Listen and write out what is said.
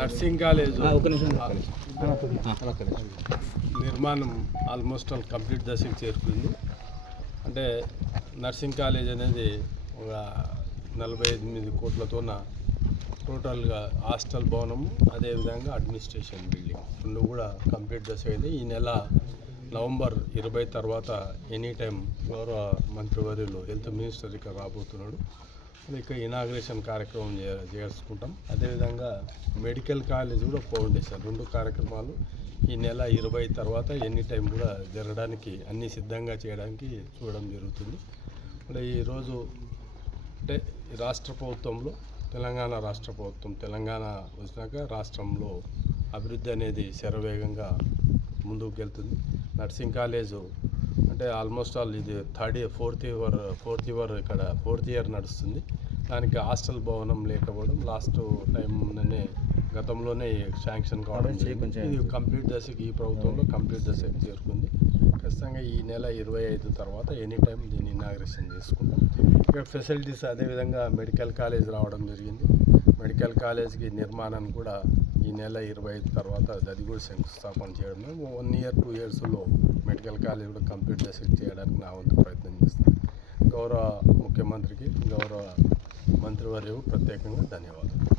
Nursing college నిర్మాణం almost all complete దశకు చేరుకుంది. అంటే నర్సింగ్ కాలేజ్ అనేది ఒక నలభై ఎనిమిది కోట్లతోన టోటల్గా హాస్టల్ భవనం అదేవిధంగా అడ్మినిస్ట్రేషన్ బిల్డింగ్ రెండు కూడా కంప్లీట్ దశ అయింది ఈ నెల నవంబర్ ఇరవై తర్వాత ఎనీ టైం గౌరవ మంత్రివర్యులు హెల్త్ మినిస్టర్ ఇక్కడ రాబోతున్నాడు. ఇక ఇనాగ్రేషన్ కార్యక్రమం చేసుకుంటాం అదేవిధంగా మెడికల్ కాలేజ్ కూడా ఫౌండేషన్ రెండు కార్యక్రమాలు ఈ నెల ఇరవై తర్వాత ఎనీ టైం కూడా జరగడానికి అన్ని సిద్ధంగా చేయడానికి చూడడం జరుగుతుంది. అంటే ఈరోజు అంటే రాష్ట్ర ప్రభుత్వంలో తెలంగాణ రాష్ట్ర ప్రభుత్వం తెలంగాణ వచ్చినాక రాష్ట్రంలో అభివృద్ధి అనేది శరవేగంగా ముందుకు వెళ్తుంది. నర్సింగ్ కాలేజు అంటే ఆల్మోస్ట్ ఆల్ ఇది third year fourth year fourth year ఇక్కడ ఫోర్త్ ఇయర్ నడుస్తుంది. దానికి హాస్టల్ భవనం లేకపోవడం లాస్ట్ టైంలోనే గతంలోనే శాంక్షన్ కావడం. ఇది కంప్లీట్ దశకి ఈ ప్రభుత్వంలో కంప్లీట్ దశకి చేరుకుంది. ఖచ్చితంగా ఈ నెల ఇరవై ఐదు తర్వాత ఎనీ టైం దీన్ని ఇనాగ్రేషన్ చేసుకుంటాం. ఇక్కడ ఫెసిలిటీస్ అదేవిధంగా మెడికల్ కాలేజ్ రావడం జరిగింది. మెడికల్ కాలేజ్కి నిర్మాణం కూడా ఈ నెల ఇరవై ఐదు తర్వాత అది కూడా శంకుస్థాపన చేయడం వన్ ఇయర్ టూ ఇయర్స్లో మెడికల్ కాలేజ్ కూడా కంప్లీట్ చేసి చేయడానికి నా వంతు ప్రయత్నం చేస్తాను. గౌరవ ముఖ్యమంత్రికి గౌరవ మంత్రివర్యకు ప్రత్యేకంగా ధన్యవాదాలు.